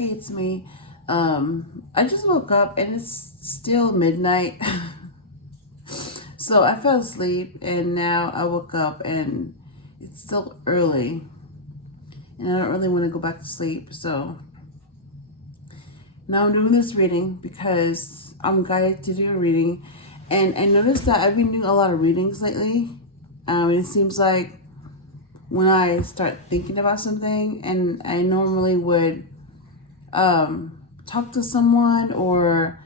Hey, it's me. I just woke up and it's still midnight. So I fell asleep and now I woke up and it's still early. And I don't really want to go back to sleep. So now I'm doing this reading because I'm guided to do a reading. And I noticed that I've been doing a lot of readings lately. It seems like when I start thinking about something and I normally would talk to someone or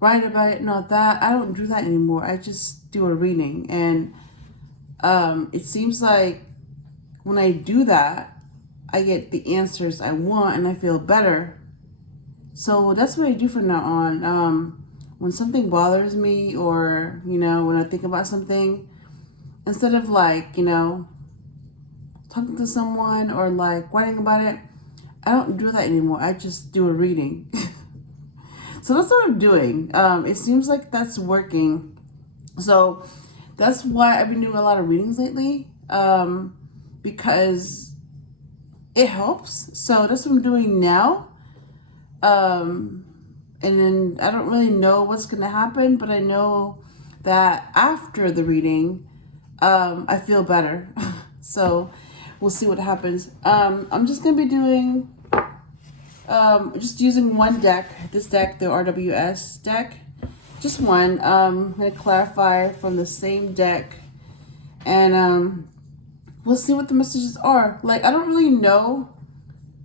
write about it, not that. I don't do that anymore. I just do a reading. And it seems like when I do that, I get the answers I want and I feel better. So that's what I do from now on. When something bothers me or, when I think about something, instead of talking to someone or writing about it, I don't do that anymore. I just do a reading. So that's what I'm doing. It seems like that's working. So that's why I've been doing a lot of readings lately, because it helps. So that's what I'm doing now. And then I don't really know what's going to happen, but I know that after the reading, I feel better. So we'll see what happens. I'm just going to be doing, just using one deck. This deck, the RWS deck. Just one. I'm going to clarify from the same deck. And we'll see what the messages are. I don't really know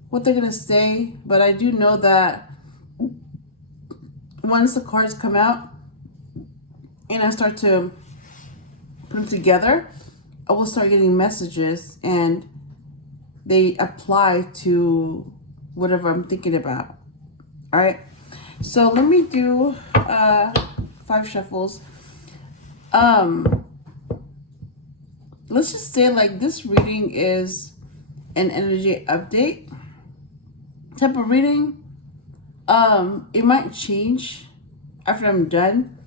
what they're going to say, but I do know that once the cards come out and I start to put them together, I will start getting messages and they apply to whatever I'm thinking about. All right. So let me do 5 shuffles. Let's just say this reading is an energy update type of reading. It might change after I'm done,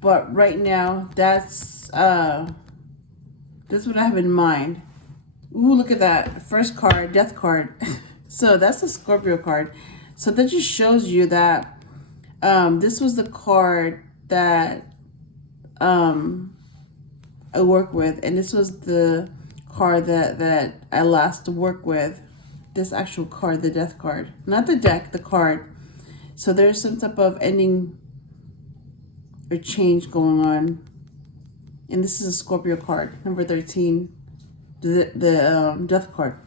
but right now that's what I have in mind. Ooh, look at that. First card, death card. So that's a Scorpio card. So that just shows you that this was the card that I work with, and this was the card that I last worked with. This actual card, the death card. Not the deck, the card. So there's some type of ending or change going on. And this is a Scorpio card, number 13, the death card.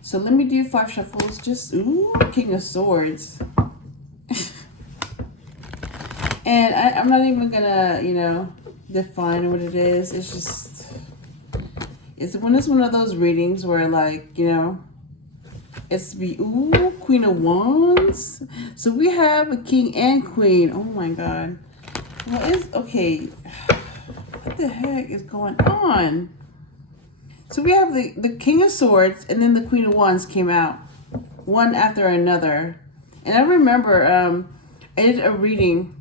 So let me do 5 shuffles. Just, ooh, King of Swords. And I'm not even gonna, define what it is. It's just, it's one of those readings where it's ooh, Queen of Wands. So we have a king and queen. Oh my God. Okay. What the heck is going on? So we have the King of Swords and then the Queen of Wands came out one after another. And I remember I did a reading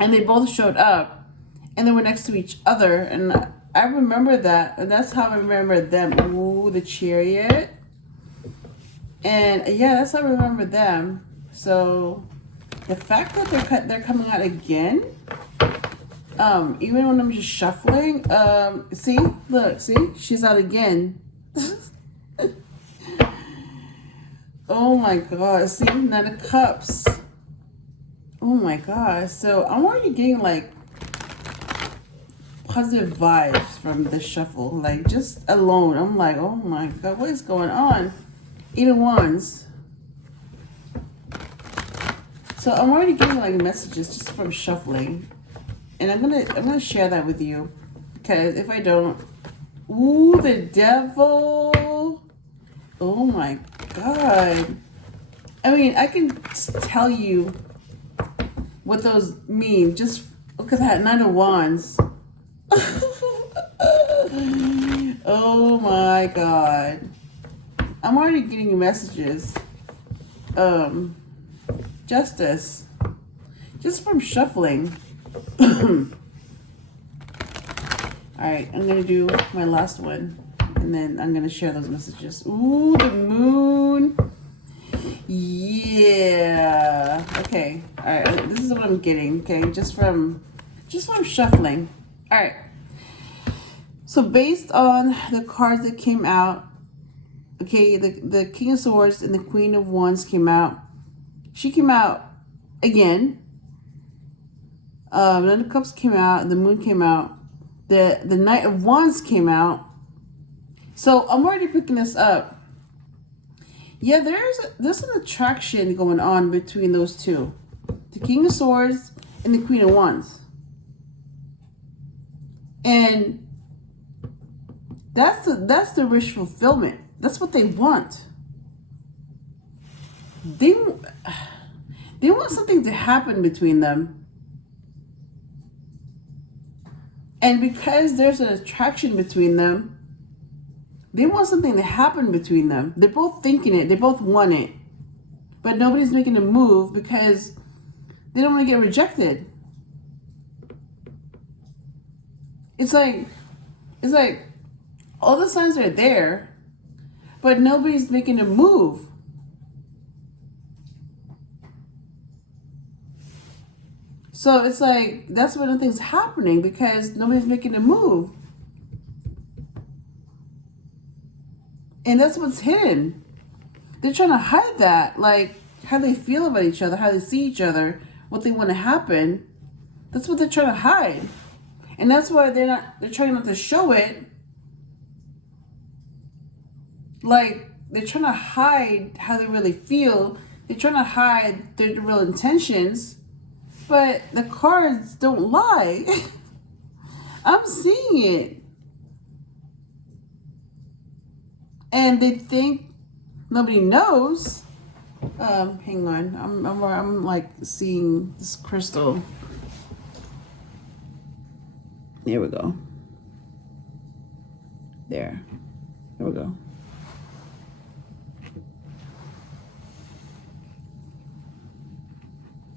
and they both showed up and they were next to each other. And I remember that. And that's how I remember them. Ooh, the Chariot. And yeah, that's how I remember them. So the fact that they're coming out again, even when I'm just shuffling, see, she's out again. Oh my God, see, Nine of Cups. Oh my God, so I'm already getting positive vibes from the shuffle, just alone. I'm oh my God, what is going on? 8 of Wands. So I'm already getting messages just from shuffling. And I'm gonna share that with you. Because if I don't, ooh, the Devil. Oh my God. I mean, I can tell you what those mean. Just look at that 9 of Wands. Oh my God. I'm already getting messages. Justice. Just from shuffling. Alright, I'm going to do my last one. And then I'm going to share those messages. Ooh, the Moon. Yeah. Okay. All right. This is what I'm getting. Okay. Just from shuffling. All right. So based on the cards that came out, okay, the King of Swords and the Queen of Wands came out. She came out again. Then the Cups came out. The Moon came out. The Knight of Wands came out. So I'm already picking this up. Yeah, there's an attraction going on between those two, the King of Swords and the Queen of Wands, and that's the wish fulfillment. That's what they want. They want something to happen between them, and because there's an attraction between them, they want something to happen between them. They're both thinking it. They both want it. But nobody's making a move because they don't want to get rejected. It's like all the signs are there, but nobody's making a move. So it's like that's when nothing's happening because nobody's making a move. And that's what's hidden. They're trying to hide that, like how they feel about each other, how they see each other, what they want to happen. That's what they're trying to hide. And that's why they're trying not to show it. Like they're trying to hide how they really feel. They're trying to hide their real intentions. But the cards don't lie. I'm seeing it. And they think nobody knows. Hang on. I'm like seeing this crystal. There we go. There we go.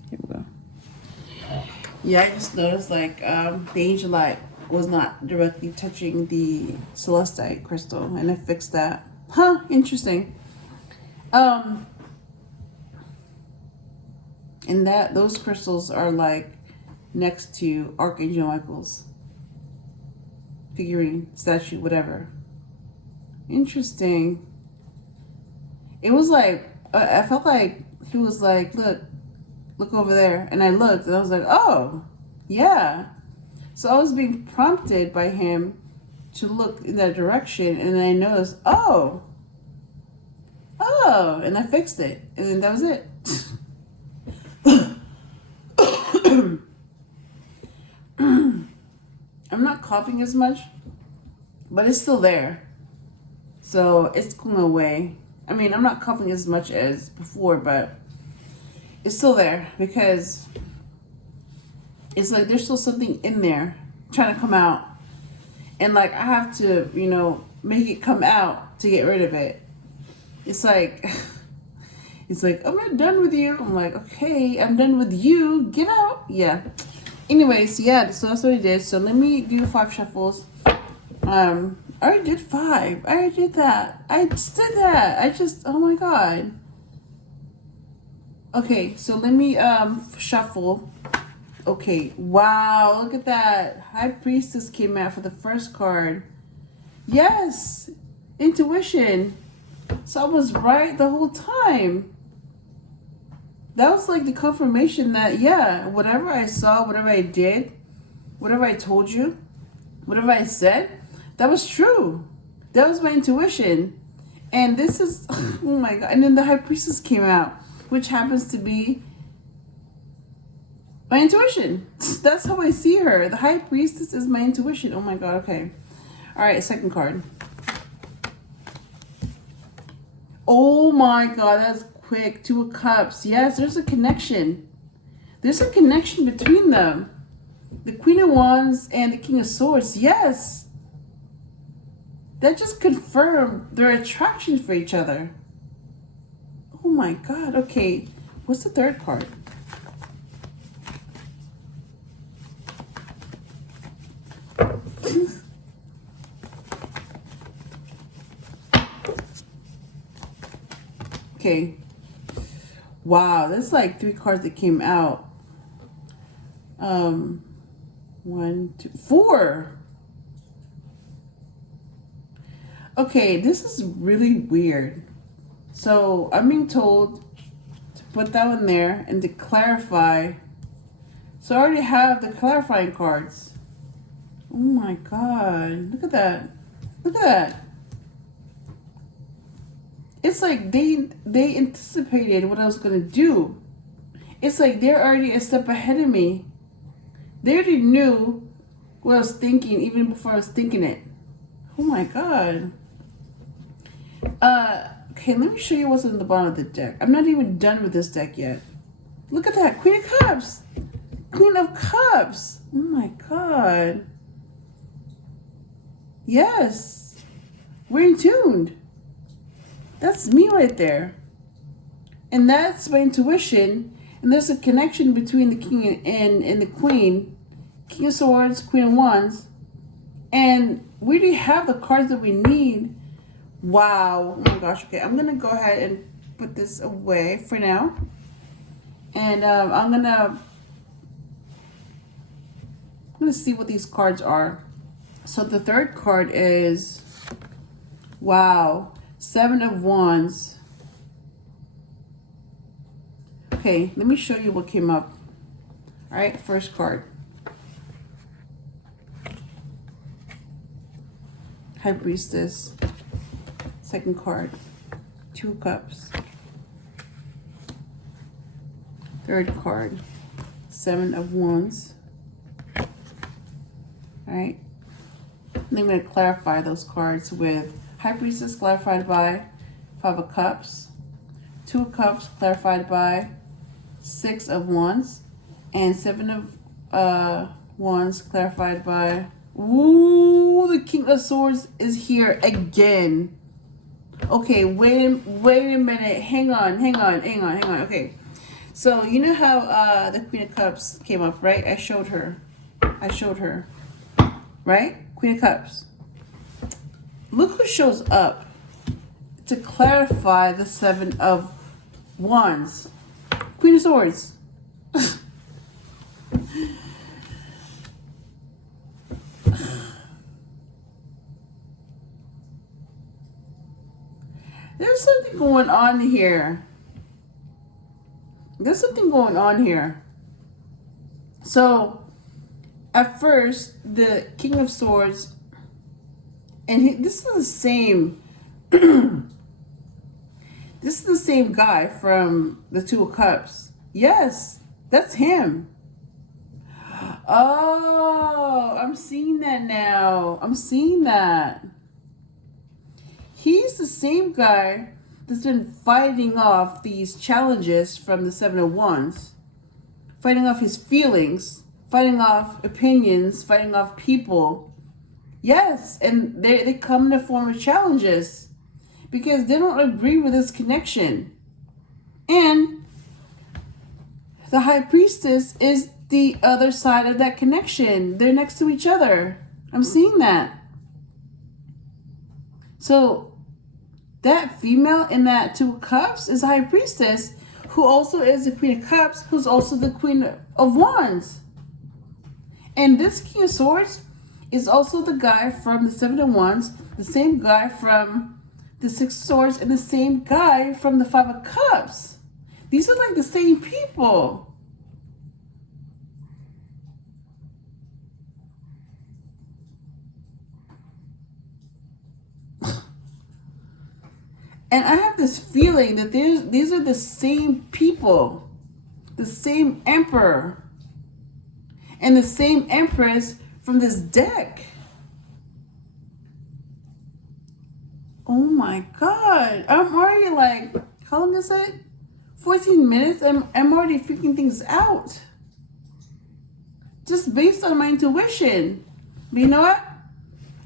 Here we go. Yeah, I just noticed like the angel light was not directly touching the celestite crystal, and I fixed that. Huh, interesting. And those crystals are like next to Archangel Michael's figurine, statue, whatever. Interesting. It was like I felt like he was like, look over there, and I looked, and I was like, oh, yeah. So I was being prompted by him to look in that direction, and then I noticed, oh, and I fixed it, and then that was it. I'm not coughing as much, but it's still there, so it's going away. I mean, I'm not coughing as much as before, but it's still there because it's like there's still something in there trying to come out. And like I have to, make it come out to get rid of it. It's like I'm not done with you. I'm like, okay, I'm done with you. Get out. Yeah. Anyways, yeah, so that's what I did. So let me do 5 shuffles. I already did 5. I already did that. I just did that. Oh my God. Okay, so let me shuffle. Okay, wow, look at that. High Priestess came out for the first card. Yes, intuition. So I was right the whole time. That was like the confirmation that, yeah, whatever I saw, whatever I did, whatever I told you, whatever I said, that was true. That was my intuition. And this is, oh my God. And then the High Priestess came out, which happens to be my intuition. That's how I see her. The High Priestess is my intuition. Oh my God, okay. All right, second card. Oh my God, that's quick. 2 of Cups. Yes, there's a connection. There's a connection between them. The Queen of Wands and the King of Swords. Yes. That just confirmed their attraction for each other. Oh my God, okay. What's the third card? Okay. Wow, that's like 3 cards that came out. 1, 2, 4. Okay, this is really weird. So I'm being told to put that one there and to clarify. So I already have the clarifying cards. Oh my God, look at that. Look at that. It's like they anticipated what I was going to do. It's like they're already a step ahead of me. They already knew what I was thinking even before I was thinking it. Oh my God. Okay, let me show you what's in the bottom of the deck. I'm not even done with this deck yet. Look at that. Queen of Cups. Queen of Cups. Oh my God. Yes. We're in tuned. That's me right there. And that's my intuition. And there's a connection between the king and the queen. King of Swords, Queen of Wands. And we already have the cards that we need. Wow. Oh my gosh. Okay, I'm going to go ahead and put this away for now. And I'm going to see what these cards are. So the third card is, wow, 7 of Wands. Okay, let me show you what came up. All right, first card. High Priestess. Second card, 2 Cups. Third card, 7 of Wands. All right. And I'm going to clarify those cards with High Priestess clarified by 5 of Cups. 2 of Cups clarified by 6 of Wands. And 7 of Wands clarified by... Ooh, the King of Swords is here again. Okay, wait a minute. Hang on. Okay. So, you know how the Queen of Cups came up, right? I showed her. Right? Queen of Cups. Look who shows up to clarify the 7 of Wands. Queen of Swords. There's something going on here. So, at first, the King of Swords, and this is the same. This is the same guy from the 2 of Cups. Yes, that's him. Oh, I'm seeing that now. He's the same guy that's been fighting off these challenges from the 7 of Wands. Fighting off his feelings, fighting off opinions, fighting off people. Yes, and they come in the form of challenges because they don't agree with this connection. And the High Priestess is the other side of that connection. They're next to each other. I'm seeing that. So that female in that 2 of Cups is a High Priestess, who also is the Queen of Cups, who's also the Queen of Wands. And this King of Swords is also the guy from the 7 of Wands, the same guy from the 6 of Swords, and the same guy from the 5 of Cups. These are like the same people. And I have this feeling that these are the same people, the same Emperor, and the same Empress from this deck. Oh my God. I'm already like, how long is it? 14 minutes? I'm already freaking things out. Just based on my intuition. But you know what?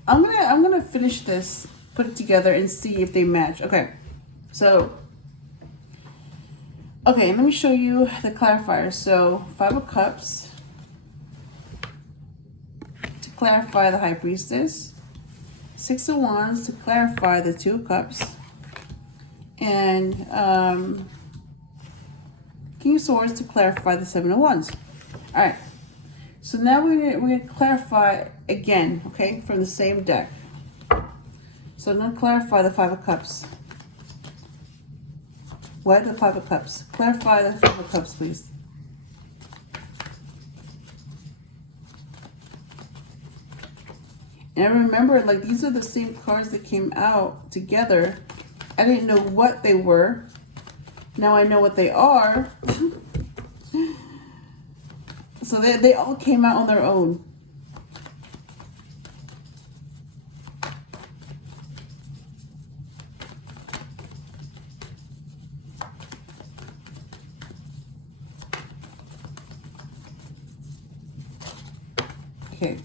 I'm gonna finish this, put it together, and see if they match. Okay. So, okay, let me show you the clarifiers. So, 5 of Cups to clarify the High Priestess. 6 of Wands to clarify the 2 of Cups. And King of Swords to clarify the Seven of Wands. All right. So now we're going to clarify again, okay, from the same deck. So I'm going to clarify the Five of Cups. What are the Five of Cups? Clarify the Five of Cups, please. And I remember, like, these are the same cards that came out together. I didn't know what they were. Now I know what they are. So they all came out on their own. Okay.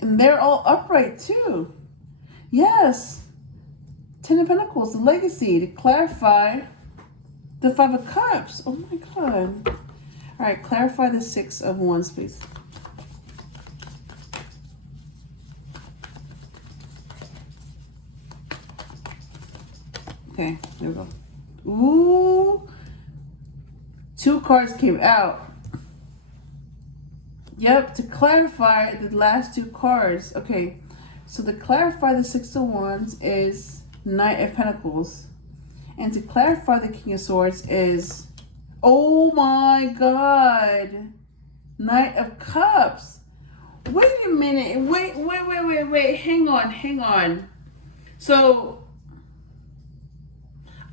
And they're all upright too. Yes. Ten of Pentacles, the legacy, to clarify the Five of Cups. Oh my God. All right, clarify the Six of Wands, please. Okay, there we go. Ooh. Two cards came out. Yep, to clarify the last two cards. Okay, so to clarify the Six of Wands is Knight of Pentacles. And to clarify the King of Swords is, oh my God, Knight of Cups. Wait a minute. Wait. Hang on. So,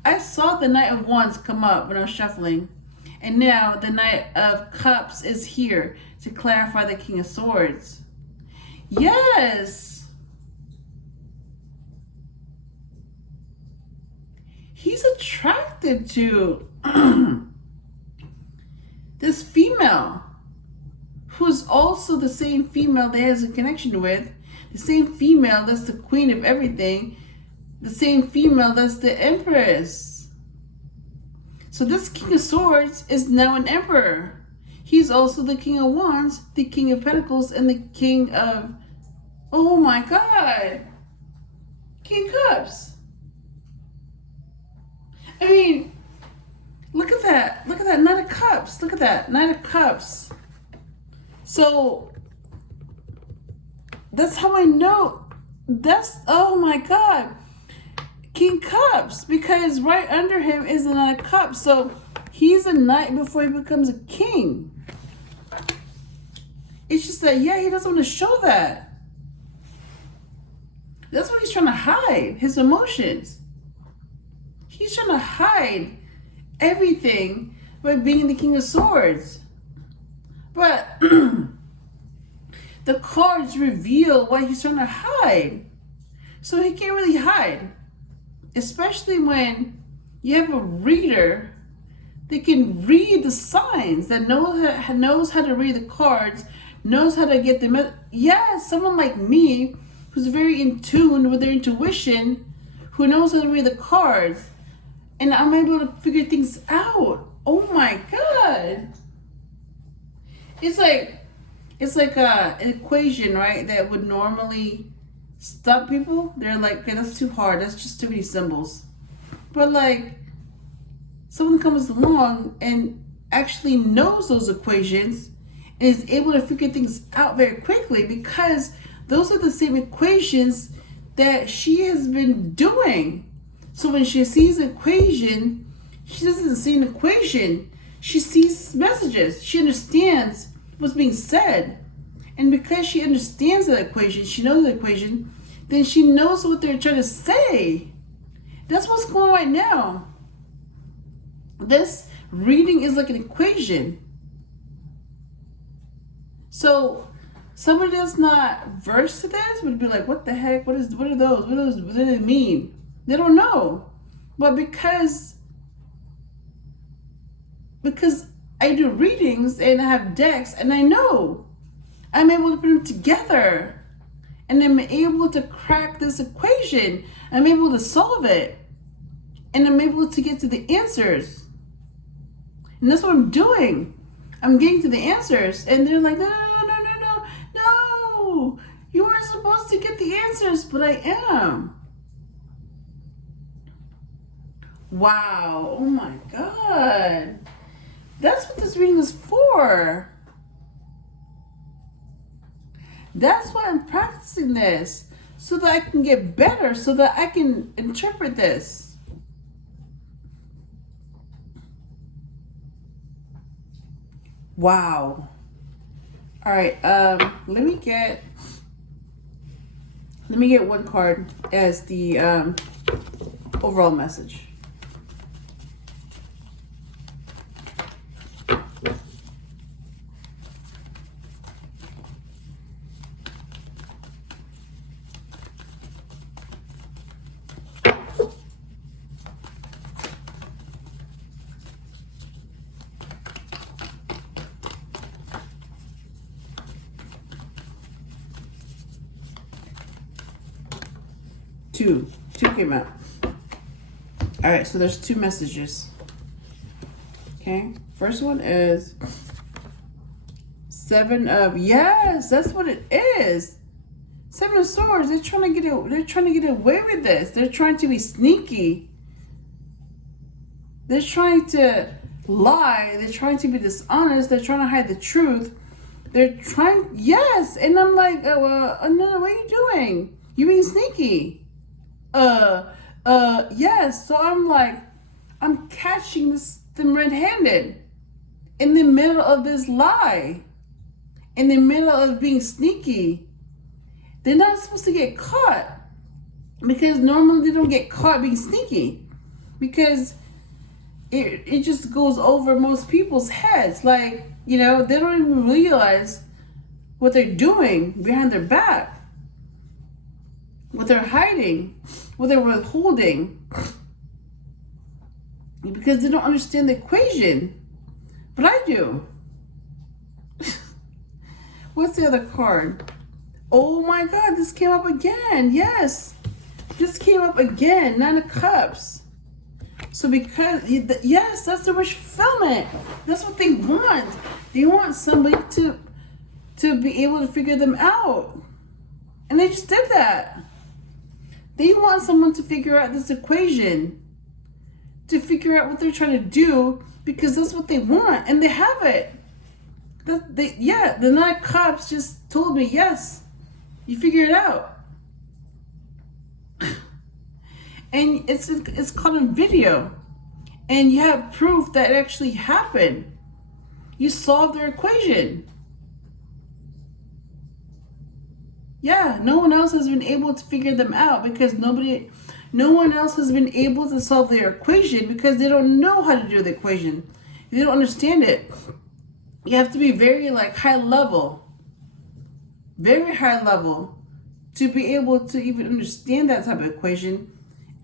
I saw the Knight of Wands come up when I was shuffling. And now the Knight of Cups is here to clarify the King of Swords. Yes. He's attracted to this female who's also the same female that he has a connection with, the same female that's the queen of everything, the same female that's the empress. So this King of Swords is now an emperor. He's also the King of Wands, the King of Pentacles, and the King of, oh my God, King of Cups. I mean, look at that. Look at that. Knight of Cups. Look at that. Knight of Cups. So, that's how I know. That's, oh my God. King Cups. Because right under him is the Knight of Cups. So, he's a knight before he becomes a king. It's just that, yeah, he doesn't want to show that. That's what he's trying to hide. His emotions. He's trying to hide everything by being the King of Swords. But the cards reveal what he's trying to hide. So he can't really hide. Especially when you have a reader that can read the signs, that knows how to read the cards, knows how to get them. Yeah, someone like me who's very in tune with their intuition, who knows how to read the cards. And I'm able to figure things out. Oh my God. It's like an equation, right? That would normally stop people. They're like, okay, that's too hard. That's just too many symbols. But like, someone comes along and actually knows those equations and is able to figure things out very quickly, because those are the same equations that she has been doing. So when she sees an equation, she doesn't see an equation. She sees messages. She understands what's being said. And because she understands that equation, she knows the equation, then she knows what they're trying to say. That's what's going on right now. This reading is like an equation. So somebody that's not versed to this would be like, what the heck? What are those? What do they mean? They don't know. But because I do readings and I have decks and I know, I'm able to put them together and I'm able to crack this equation. I'm able to solve it and I'm able to get to the answers. And that's what I'm doing. I'm getting to the answers, and they're like, no, you weren't supposed to get the answers, but I am. Wow. Oh my God. That's what this reading is for. That's why I'm practicing this. So that I can get better. So that I can interpret this. Wow. All right. Let me get one card as the overall message. Two came out. All right, so there's 2 messages. Okay, first one is 7 of, yes, that's what it is. 7 of Swords. They're trying to get away with this. They're trying to be sneaky. They're trying to lie. They're trying to be dishonest. They're trying to hide the truth. They're trying, yes, and I'm like, no, what are you doing? You're being sneaky. Yes. So I'm like, I'm catching them red-handed in the middle of this lie, in the middle of being sneaky. They're not supposed to get caught because normally they don't get caught being sneaky because it just goes over most people's heads. Like, they don't even realize what they're doing behind their back. What they're hiding, what they're withholding, because they don't understand the equation. But I do. What's the other card? Oh my God, this came up again. Yes, this came up again. 9 of Cups. So yes, that's the wish fulfillment. That's what they want. They want somebody to be able to figure them out. And they just did that. They want someone to figure out this equation, to figure out what they're trying to do, because that's what they want, and they have it. The 9 of Cups just told me, yes, you figure it out. And it's caught on video, and you have proof that it actually happened. You solved their equation. Yeah, no one else has been able to figure them out because no one else has been able to solve their equation because they don't know how to do the equation. They don't understand it. You have to be very high level, very high level to be able to even understand that type of equation.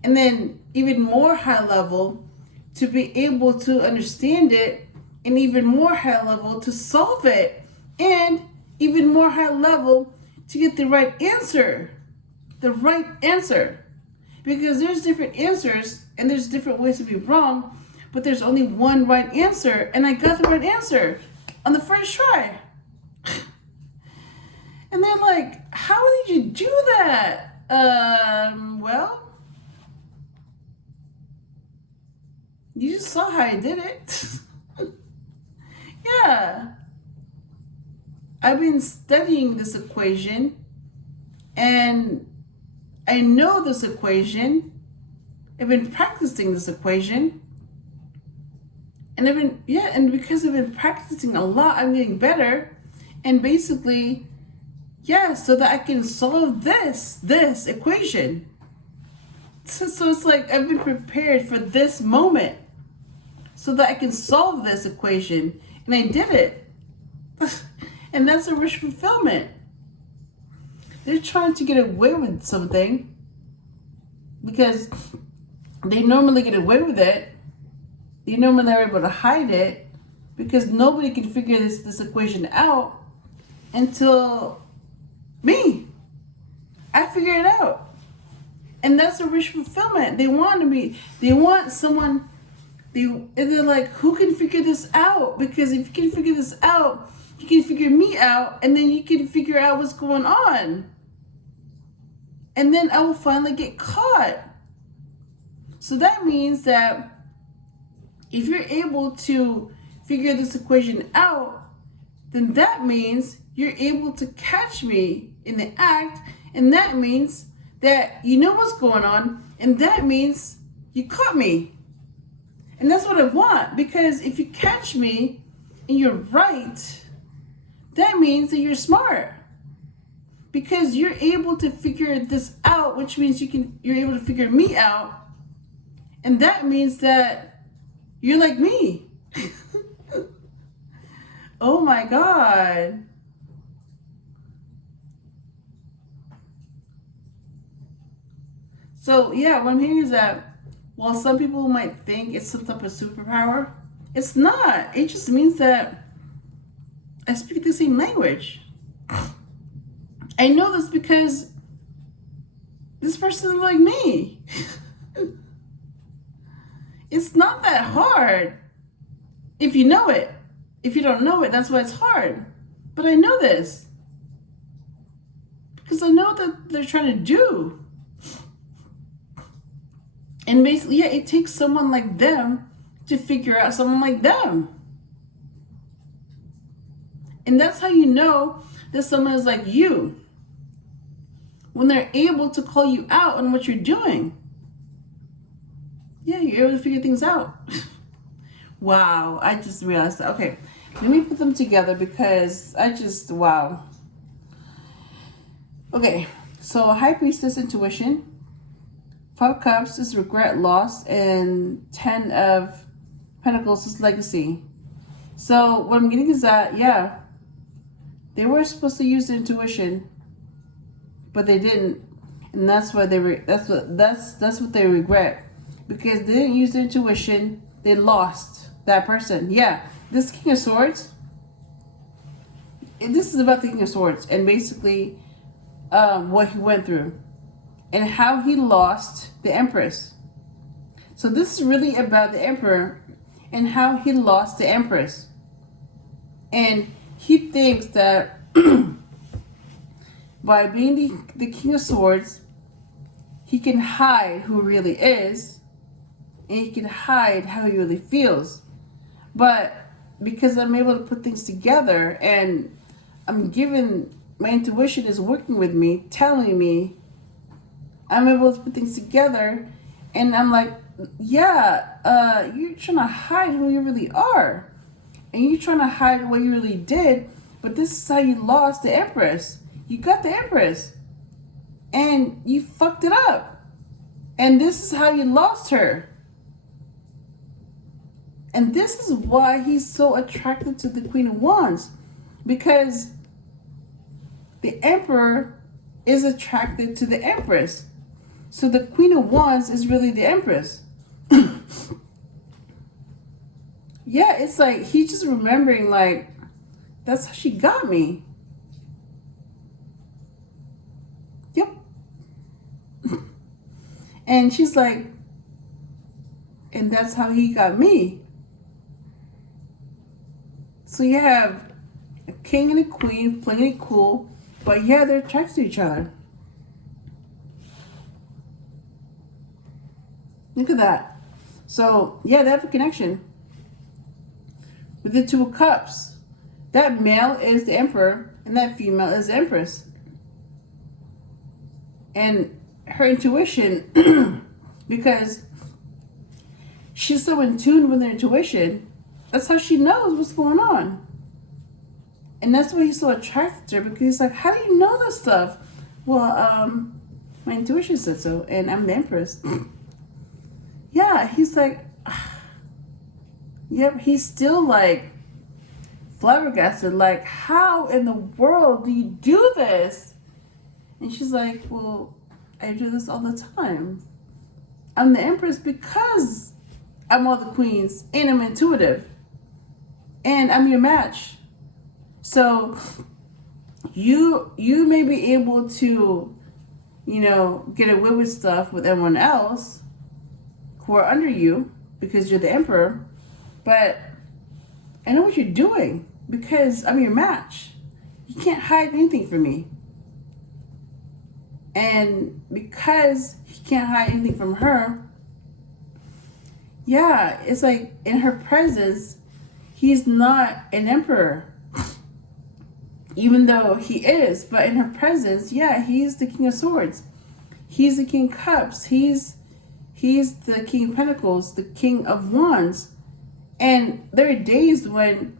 And then even more high level to be able to understand it, and even more high level to solve it, and even more high level to get the right answer. The right answer. Because there's different answers and there's different ways to be wrong, but there's only one right answer, and I got the right answer on the first try. And they're like, how did you do that? Well, you just saw how I did it. Yeah. I've been studying this equation, and I know this equation. I've been practicing this equation. And and because I've been practicing a lot, I'm getting better. And basically, so that I can solve this equation. So it's like I've been prepared for this moment so that I can solve this equation. And I did it. And that's a wish fulfillment. They're trying to get away with something because they normally get away with it. They normally are able to hide it because nobody can figure this equation out until me. I figure it out. And that's a wish fulfillment. They want someone, they're like, who can figure this out? Because if you can figure this out, you can figure me out, and then you can figure out what's going on. And then I will finally get caught. So that means that if you're able to figure this equation out, then that means you're able to catch me in the act, and that means that you know what's going on, and that means you caught me. And that's what I want, because if you catch me and you're right, that means that you're smart. Because you're able to figure this out, which means you're able to figure me out, and that means that you're like me. Oh my God. So yeah, what I'm hearing is that while some people might think it's some type of superpower, it's not. It just means that I speak the same language. I know this because this person is like me. It's not that hard if you know it. If you don't know it, that's why it's hard. But I know this because I know what they're trying to do. And basically, yeah, it takes someone like them to figure out someone like them. And that's how you know that someone is like you, when they're able to call you out on what you're doing. Yeah, you're able to figure things out. Wow, I just realized that. Okay, let me put them together because wow. Okay, so High Priestess, intuition. 5 Cups is regret, loss, and 10 of Pentacles is legacy. So what I'm getting is that, yeah, they were supposed to use their intuition, but they didn't, and that's why that's what they regret, because they didn't use their intuition. They lost that person. Yeah, this King of Swords. This is about the King of Swords, and basically, what he went through, and how he lost the Empress. So this is really about the Emperor and how he lost the Empress. And he thinks that by being the King of Swords, he can hide who he really is, and he can hide how he really feels. But because I'm able to put things together, and my intuition is working with me, telling me, I'm able to put things together, and I'm like, yeah, you're trying to hide who you really are, and you're trying to hide what you really did, but this is how you lost the Empress. You got the Empress, and you fucked it up, and this is how you lost her. And this is why he's so attracted to the Queen of Wands, because the Emperor is attracted to the Empress. So the Queen of Wands is really the Empress. Yeah, it's like he's just remembering, like, that's how she got me. Yep. And she's like, and that's how he got me. So you have a king and a queen playing it cool, but yeah, they're attracted to each other. Look at that. So yeah, they have a connection. With the 2 of Cups, that male is the Emperor and that female is the Empress. And her intuition, because she's so in tune with her intuition, that's how she knows what's going on. And that's why he's so attracted to her, because he's like, how do you know this stuff? Well, my intuition said so, and I'm the Empress. Yeah, he's like, yep, he's still like flabbergasted, like, how in the world do you do this? And she's like, well, I do this all the time. I'm the Empress because I'm all the queens, and I'm intuitive, and I'm your match. So you may be able to, get away with stuff with everyone else who are under you because you're the Emperor, but I know what you're doing because I'm your match. You can't hide anything from me. And because he can't hide anything from her, Yeah, it's like in her presence, he's not an emperor. Even though he is, but in her presence, yeah, he's the King of Swords. He's the King of Cups. He's the King of Pentacles, the King of Wands. And there are days when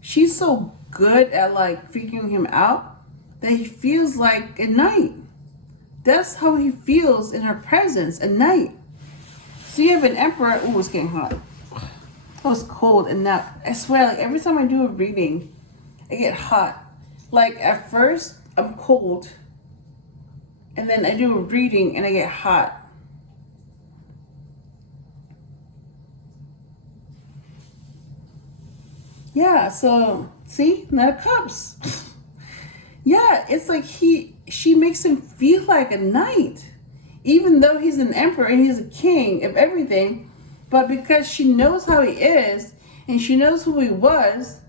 she's so good at like figuring him out that he feels like a knight. That's how he feels in her presence, a knight. So you have an emperor. Oh, it's getting hot. Oh, it's cold. And now, I swear, like every time I do a reading, I get hot. Like at first, I'm cold. And then I do a reading and I get hot. Yeah, so see, Knight of Cups. Yeah, it's like she makes him feel like a knight. Even though he's an emperor and he's a king of everything. But because she knows how he is and she knows who he was,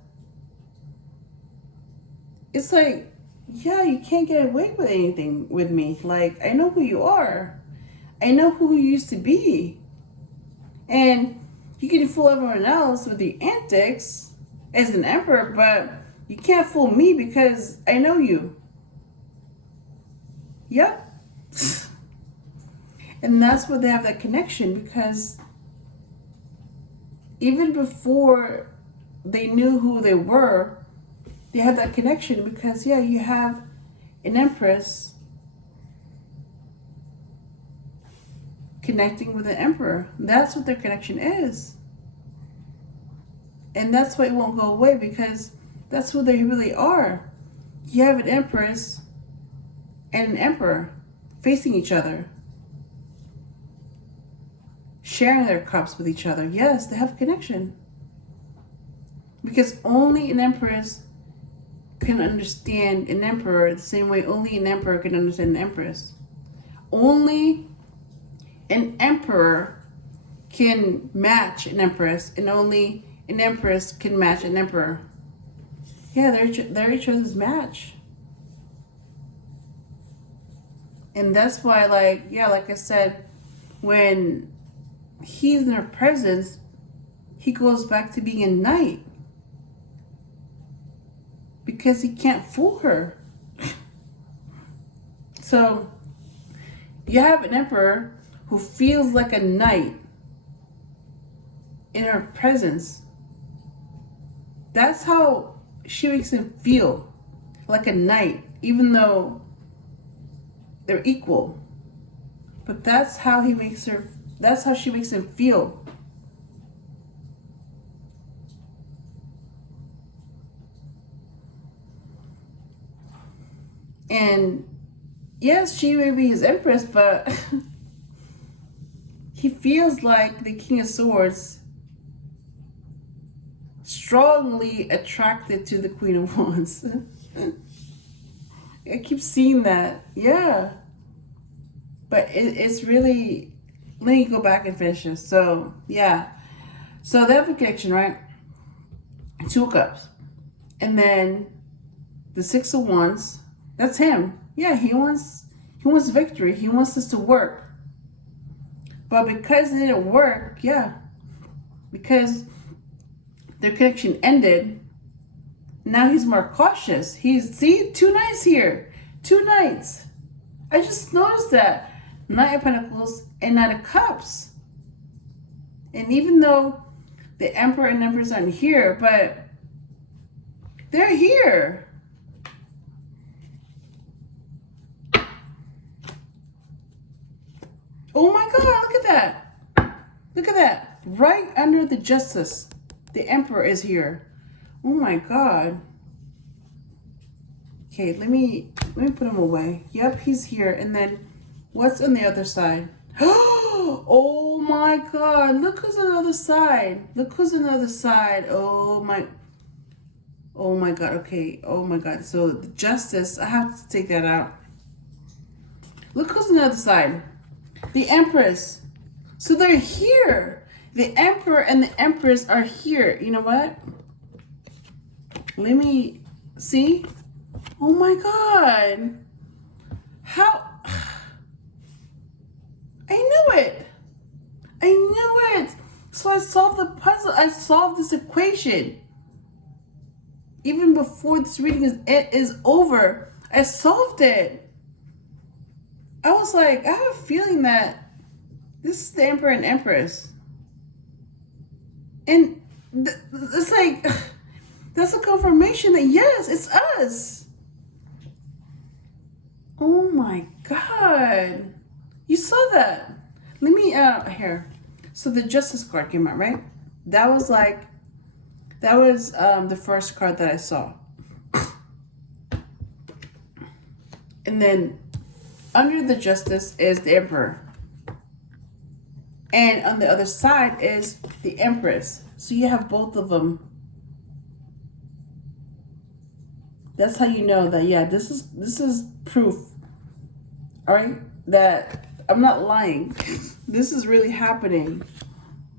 it's like, yeah, you can't get away with anything with me. Like, I know who you are. I know who you used to be. And you can fool everyone else with your antics as an emperor, but you can't fool me because I know you. Yep. And that's where they have that connection, because even before they knew who they were, they have that connection because, yeah, you have an empress connecting with an emperor. That's what their connection is. And that's why it won't go away, because that's who they really are. You have an empress and an emperor facing each other, sharing their cups with each other. Yes, they have a connection. Because only an empress can understand an emperor the same way only an emperor can understand an empress. Only an emperor can match an empress, and only an empress can match an emperor. Yeah, they're each other's match. And that's why, like, yeah, like I said, when he's in her presence, he goes back to being a knight. Because he can't fool her. So, you have an emperor who feels like a knight in her presence. That's how she makes him feel, like a knight, even though they're equal. But that's how she makes him feel. And yes, she may be his empress, but he feels like the King of Swords, strongly attracted to the Queen of Wands. I keep seeing that. Yeah. But it's really... Let me go back and finish this. So, yeah. So they have a connection, right? 2 of Cups. And then the 6 of Wands. That's him. Yeah, he wants victory. He wants this to work. But because it didn't work, yeah. Because their connection ended, now he's more cautious. See, 2 knights here. 2 knights. I just noticed that. Knight of Pentacles and Knight of Cups. And even though the Emperor and Empress aren't here, but they're here. Oh my God, look at that. Look at that. Right under the Justice, the Emperor is here. Oh my God. Okay, let me put him away. Yep, he's here. And then what's on the other side? Oh my God, look who's on the other side. Look who's on the other side. Oh my God, okay. Oh my God. So the Justice, I have to take that out. Look who's on the other side. The Empress. So they're here. The Emperor and the Empress are here. You know what? Let me see. Oh my God. How? I knew it. I knew So I solved the puzzle. I solved this equation. Even before this reading is over, I solved it. I was like, I have a feeling that this is the Emperor and Empress. And it's like, that's a confirmation that yes, it's us. Oh my God. You saw that. Let me, here. So the Justice card came out, right? That was the first card that I saw. And then under the Justice is the Emperor. And on the other side is the Empress. So you have both of them. That's how you know that, yeah, this is proof. All right? That I'm not lying. This is really happening.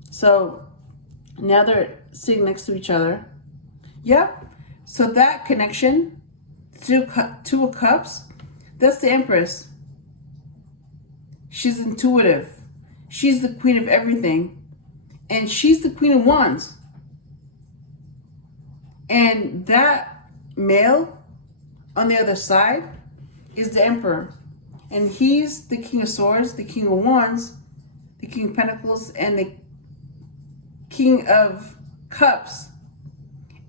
So now they're sitting next to each other. Yep. So that connection, two of Cups, that's the Empress. She's intuitive. She's the queen of everything. And she's the Queen of Wands. And that male on the other side is the Emperor. And he's the King of Swords, the King of Wands, the King of Pentacles, and the King of Cups.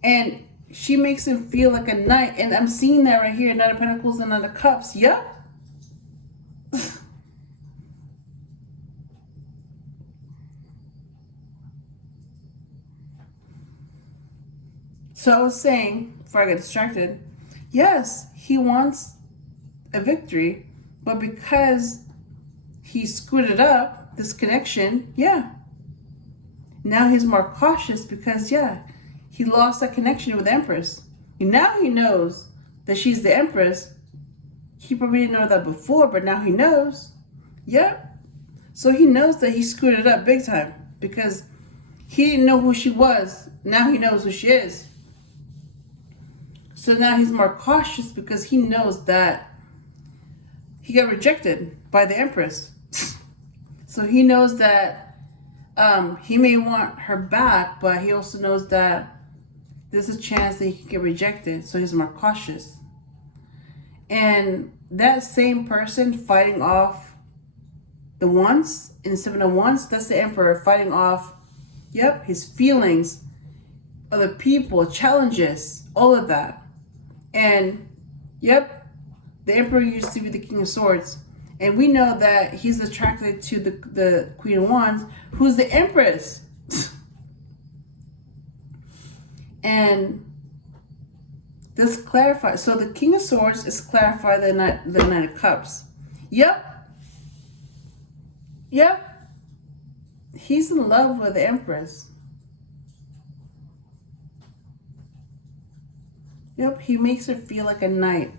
And she makes him feel like a knight. And I'm seeing that right here, Knight of Pentacles and Knight of Cups. Yep. So I was saying, before I got distracted, yes, he wants a victory, but because he screwed it up, this connection, yeah. Now he's more cautious because, yeah, he lost that connection with the Empress. And now he knows that she's the Empress. He probably didn't know that before, but now he knows. Yep. So he knows that he screwed it up big time because he didn't know who she was. Now he knows who she is. So now he's more cautious because he knows that he got rejected by the Empress. So he knows that he may want her back, but he also knows that there's a chance that he could get rejected. So he's more cautious. And that same person fighting off the Wands in the Seven of Wands, that's the Emperor fighting off, yep, his feelings, other people, challenges, all of that. And, yep, the Emperor used to be the King of Swords. And we know that he's attracted to the Queen of Wands, who's the Empress. And this clarifies. So the King of Swords is clarify the Knight of Cups. Yep. Yep. He's in love with the Empress. Yep, he makes her feel like a knight.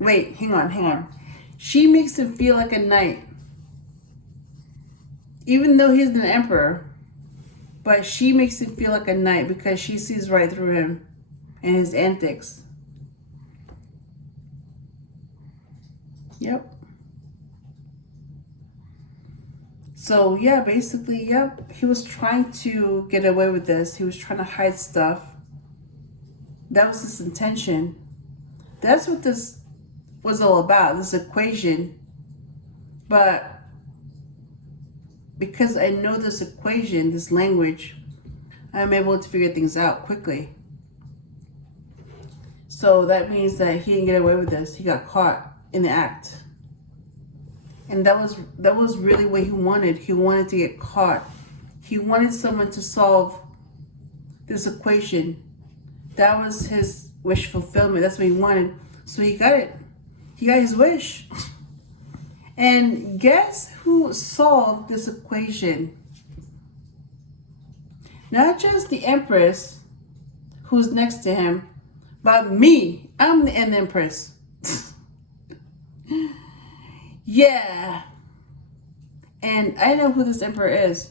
Wait, hang on. She makes him feel like a knight. Even though he's an emperor. But she makes him feel like a knight because she sees right through him and his antics. Yep. So, yeah, basically, yep, he was trying to get away with this. He was trying to hide stuff. That was his intention. That's what this was all about, this equation. But because I know this equation, this language, I'm able to figure things out quickly. So that means that he didn't get away with this. He got caught in the act. And that was really what he wanted. He wanted to get caught. He wanted someone to solve this equation. That was his wish fulfillment. That's what he wanted. So he got it. He got his wish. And guess who solved this equation? Not just the Empress, who's next to him, but me. I'm the Empress. Yeah. And I know who this Emperor is.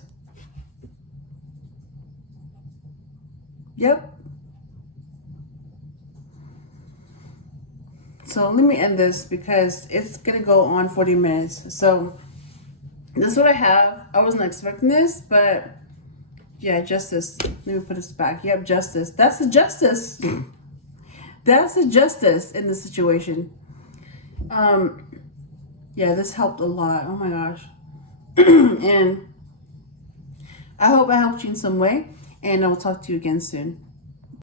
Yep. So let me end this because it's going to go on 40 minutes. So this is what I have. I wasn't expecting this, but Yeah, justice. Let me put this back. Yep, justice. That's the justice. That's the justice in the situation. Yeah, this helped a lot. Oh my gosh. And I hope I helped you in some way. And I'll talk to you again soon.